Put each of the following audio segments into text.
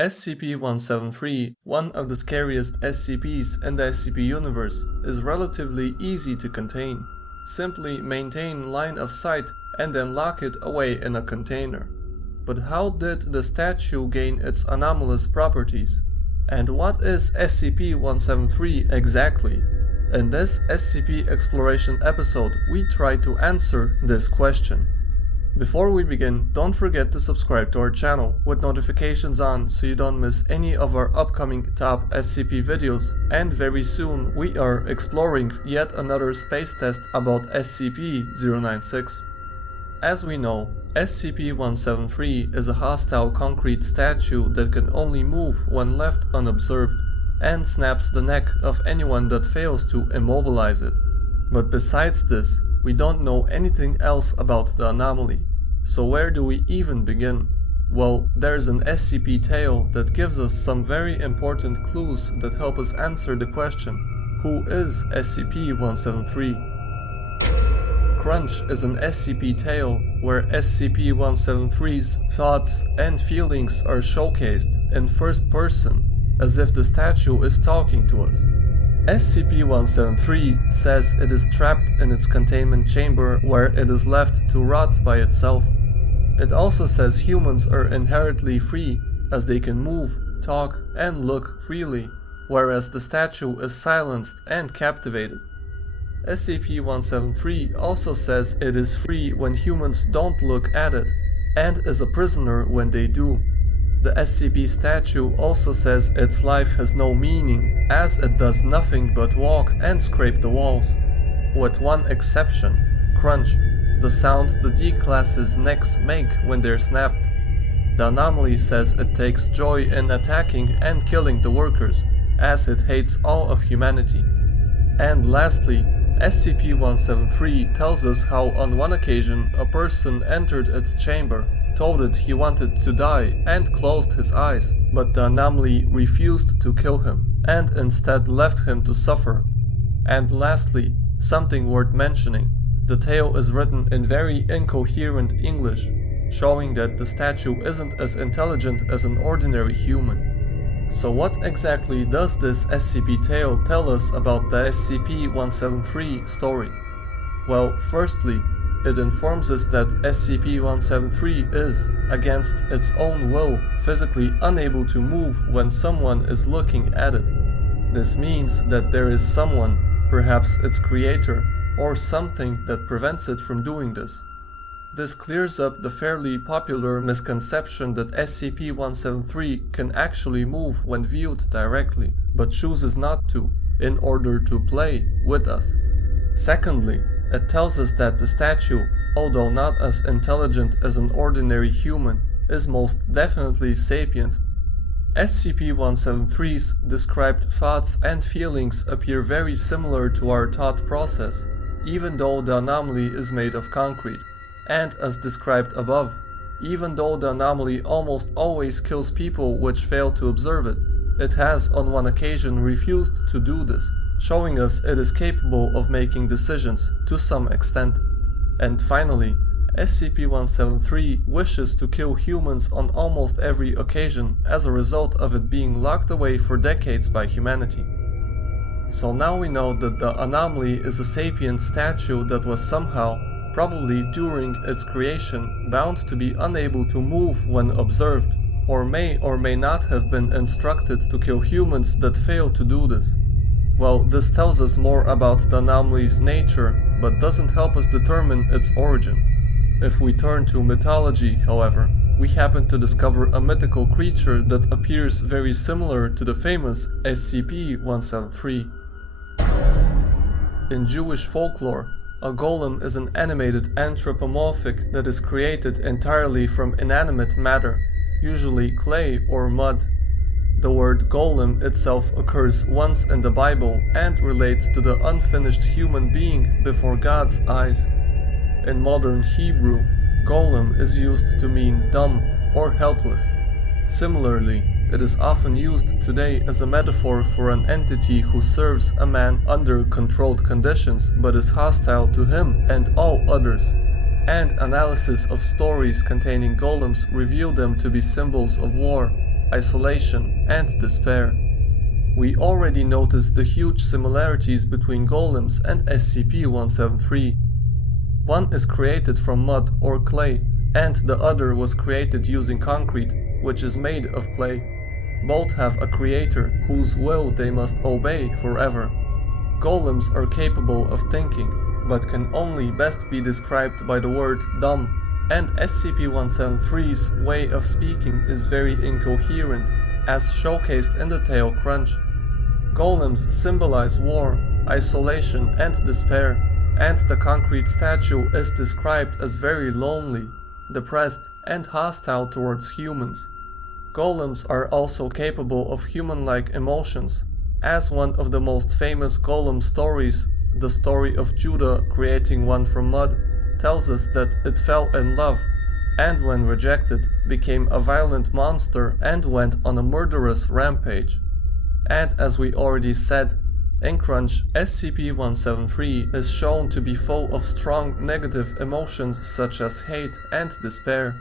SCP-173, one of the scariest SCPs in the SCP Universe, is relatively easy to contain. Simply maintain line of sight and then lock it away in a container. But how did the statue gain its anomalous properties? And what is SCP-173 exactly? In this SCP Exploration episode, we try to answer this question. Before we begin, don't forget to subscribe to our channel with notifications on so you don't miss any of our upcoming top SCP videos, and very soon we are exploring yet another space test about SCP-096. As we know, SCP-173 is a hostile concrete statue that can only move when left unobserved, and snaps the neck of anyone that fails to immobilize it. But besides this, we don't know anything else about the anomaly. So where do we even begin? Well, there's an SCP Tale that gives us some very important clues that help us answer the question, who is SCP-173? Crunch is an SCP Tale where SCP-173's thoughts and feelings are showcased in first person, as if the statue is talking to us. SCP-173 says it is trapped in its containment chamber where it is left to rot by itself. It also says humans are inherently free, as they can move, talk, and look freely, whereas the statue is silenced and captivated. SCP-173 also says it is free when humans don't look at it, and is a prisoner when they do. The SCP statue also says its life has no meaning, as it does nothing but walk and scrape the walls. With one exception, crunch, the sound the D-class's necks make when they're snapped. The anomaly says it takes joy in attacking and killing the workers, as it hates all of humanity. And lastly, SCP-173 tells us how on one occasion a person entered its chamber, told it he wanted to die, and closed his eyes, but the anomaly refused to kill him, and instead left him to suffer. And lastly, something worth mentioning, the tale is written in very incoherent English, showing that the statue isn't as intelligent as an ordinary human. So what exactly does this SCP Tale tell us about the SCP-173 story? Well, firstly, it informs us that SCP-173 is, against its own will, physically unable to move when someone is looking at it. This means that there is someone, perhaps its creator, or something that prevents it from doing this. This clears up the fairly popular misconception that SCP-173 can actually move when viewed directly, but chooses not to, in order to play with us. Secondly, it tells us that the statue, although not as intelligent as an ordinary human, is most definitely sapient. SCP-173's described thoughts and feelings appear very similar to our thought process, even though the anomaly is made of concrete. And as described above, even though the anomaly almost always kills people which fail to observe it, it has on one occasion refused to do this, showing us it is capable of making decisions to some extent. And finally, SCP-173 wishes to kill humans on almost every occasion as a result of it being locked away for decades by humanity. So now we know that the anomaly is a sapient statue that was somehow, probably during its creation, bound to be unable to move when observed, or may not have been instructed to kill humans that fail to do this. Well, this tells us more about the anomaly's nature, but doesn't help us determine its origin. If we turn to mythology, however, we happen to discover a mythical creature that appears very similar to the famous SCP-173. In Jewish folklore, a golem is an animated anthropomorphic that is created entirely from inanimate matter, usually clay or mud. The word golem itself occurs once in the Bible and relates to the unfinished human being before God's eyes. In modern Hebrew, golem is used to mean dumb or helpless. Similarly, it is often used today as a metaphor for an entity who serves a man under controlled conditions but is hostile to him and all others. And analysis of stories containing golems reveal them to be symbols of war, isolation, and despair. We already noticed the huge similarities between Golems and SCP-173. One is created from mud or clay, and the other was created using concrete, which is made of clay. Both have a creator whose will they must obey forever. Golems are capable of thinking, but can only best be described by the word dumb, and SCP-173's way of speaking is very incoherent, as showcased in the Tale Crunch. Golems symbolize war, isolation, and despair, and the concrete statue is described as very lonely, depressed, and hostile towards humans. Golems are also capable of human-like emotions, as one of the most famous Golem stories, the story of Judah creating one from mud, tells us that it fell in love, and when rejected, became a violent monster and went on a murderous rampage. And as we already said, in Crunch, SCP-173 is shown to be full of strong negative emotions such as hate and despair.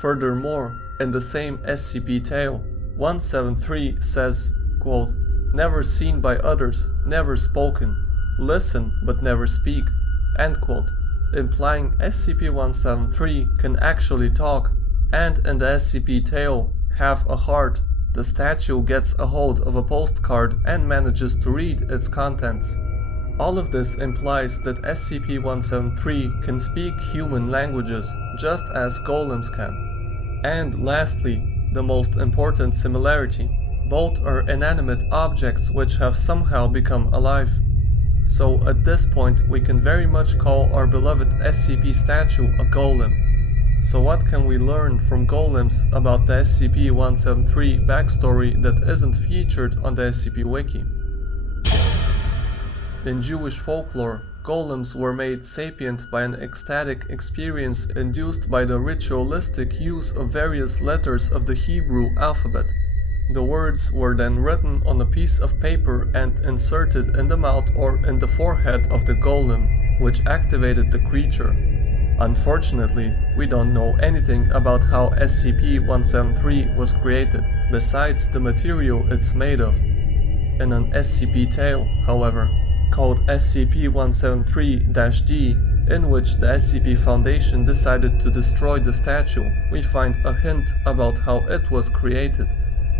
Furthermore, in the same SCP Tale, 173 says, quote, "Never seen by others, never spoken, listen but never speak," end quote, implying SCP-173 can actually talk, and in the SCP Tale, have a heart. The statue gets a hold of a postcard and manages to read its contents. All of this implies that SCP-173 can speak human languages, just as Golems can. And lastly, the most important similarity, both are inanimate objects which have somehow become alive. So at this point we can very much call our beloved SCP statue a Golem. So what can we learn from Golems about the SCP-173 backstory that isn't featured on the SCP Wiki? In Jewish folklore, Golems were made sapient by an ecstatic experience induced by the ritualistic use of various letters of the Hebrew alphabet. The words were then written on a piece of paper and inserted in the mouth or in the forehead of the Golem, which activated the creature. Unfortunately, we don't know anything about how SCP-173 was created, besides the material it's made of. In an SCP Tale, however, called SCP-173-D, in which the SCP Foundation decided to destroy the statue, we find a hint about how it was created.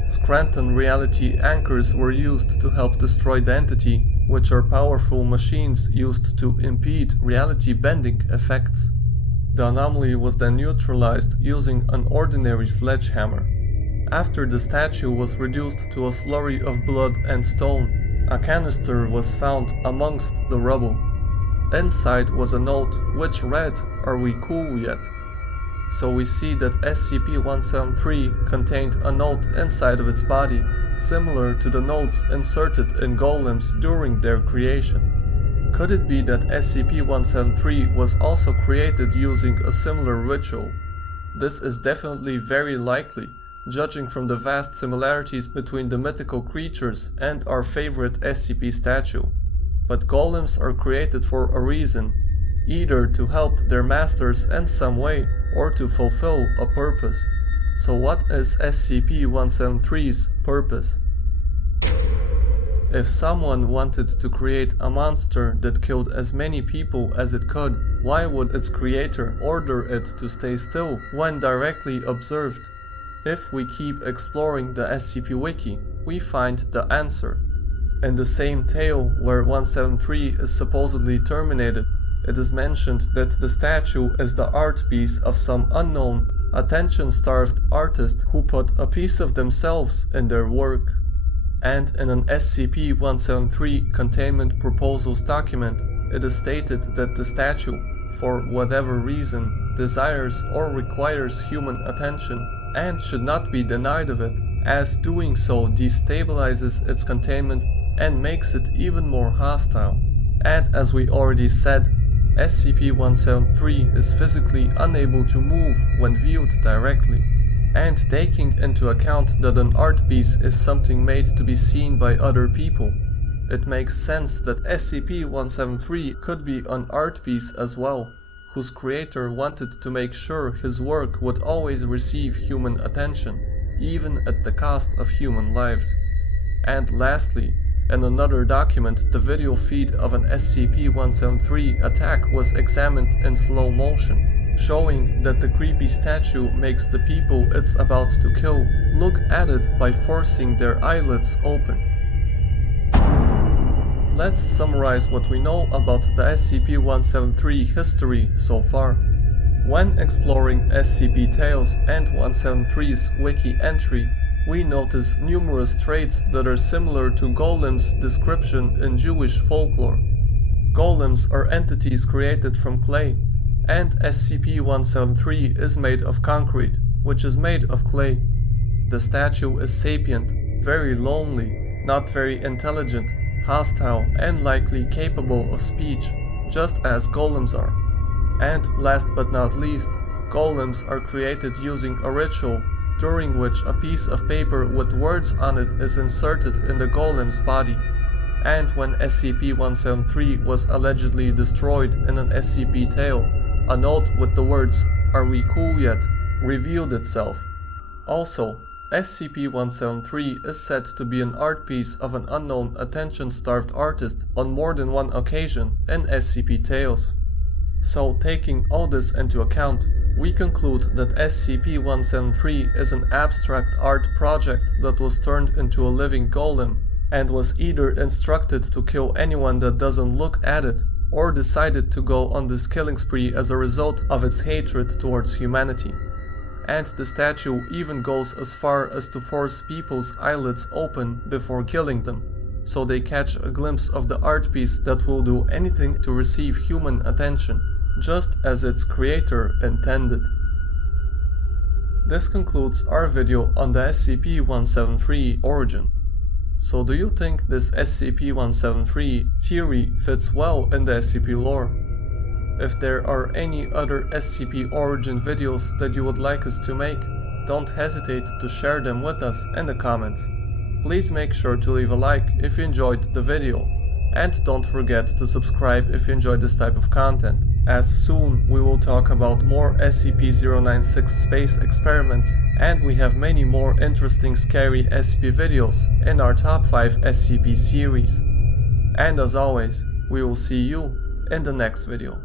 Scranton reality anchors were used to help destroy the entity, which are powerful machines used to impede reality bending effects. The anomaly was then neutralized using an ordinary sledgehammer. After the statue was reduced to a slurry of blood and stone, a canister was found amongst the rubble. Inside was a note which read, "Are we cool yet?" So we see that SCP-173 contained a note inside of its body, similar to the notes inserted in Golems during their creation. Could it be that SCP-173 was also created using a similar ritual? This is definitely very likely, judging from the vast similarities between the mythical creatures and our favorite SCP statue. But Golems are created for a reason, either to help their masters in some way or to fulfill a purpose. So what is SCP-173's purpose? If someone wanted to create a monster that killed as many people as it could, why would its creator order it to stay still when directly observed? If we keep exploring the SCP Wiki, we find the answer. In the same tale where 173 is supposedly terminated, it is mentioned that the statue is the art piece of some unknown, attention-starved artist who put a piece of themselves in their work. And in an SCP-173 containment proposals document, it is stated that the statue, for whatever reason, desires or requires human attention and should not be denied of it, as doing so destabilizes its containment and makes it even more hostile. And as we already said, SCP-173 is physically unable to move when viewed directly. And taking into account that an art piece is something made to be seen by other people, it makes sense that SCP-173 could be an art piece as well, whose creator wanted to make sure his work would always receive human attention, even at the cost of human lives. And lastly, in another document, the video feed of an SCP-173 attack was examined in slow motion, showing that the creepy statue makes the people it's about to kill look at it by forcing their eyelids open. Let's summarize what we know about the SCP-173 history so far. When exploring SCP Tales and 173's wiki entry, we notice numerous traits that are similar to Golems' description in Jewish folklore. Golems are entities created from clay, and SCP-173 is made of concrete, which is made of clay. The statue is sapient, very lonely, not very intelligent, hostile, and likely capable of speech, just as golems are. And last but not least, golems are created using a ritual, during which a piece of paper with words on it is inserted in the golem's body. And when SCP-173 was allegedly destroyed in an SCP Tale, a note with the words, "Are we cool yet?" revealed itself. Also, SCP-173 is said to be an art piece of an unknown attention-starved artist on more than one occasion in SCP Tales. So taking all this into account, we conclude that SCP-173 is an abstract art project that was turned into a living golem, and was either instructed to kill anyone that doesn't look at it, or decided to go on this killing spree as a result of its hatred towards humanity. And the statue even goes as far as to force people's eyelids open before killing them, so they catch a glimpse of the art piece that will do anything to receive human attention, just as its creator intended. This concludes our video on the SCP-173 origin. So do you think this SCP-173 theory fits well in the SCP lore? If there are any other SCP origin videos that you would like us to make, don't hesitate to share them with us in the comments. Please make sure to leave a like if you enjoyed the video, and don't forget to subscribe if you enjoyed this type of content, as soon we will talk about more SCP-096 space experiments, and we have many more interesting scary SCP videos in our top 5 SCP series. And as always, we will see you in the next video.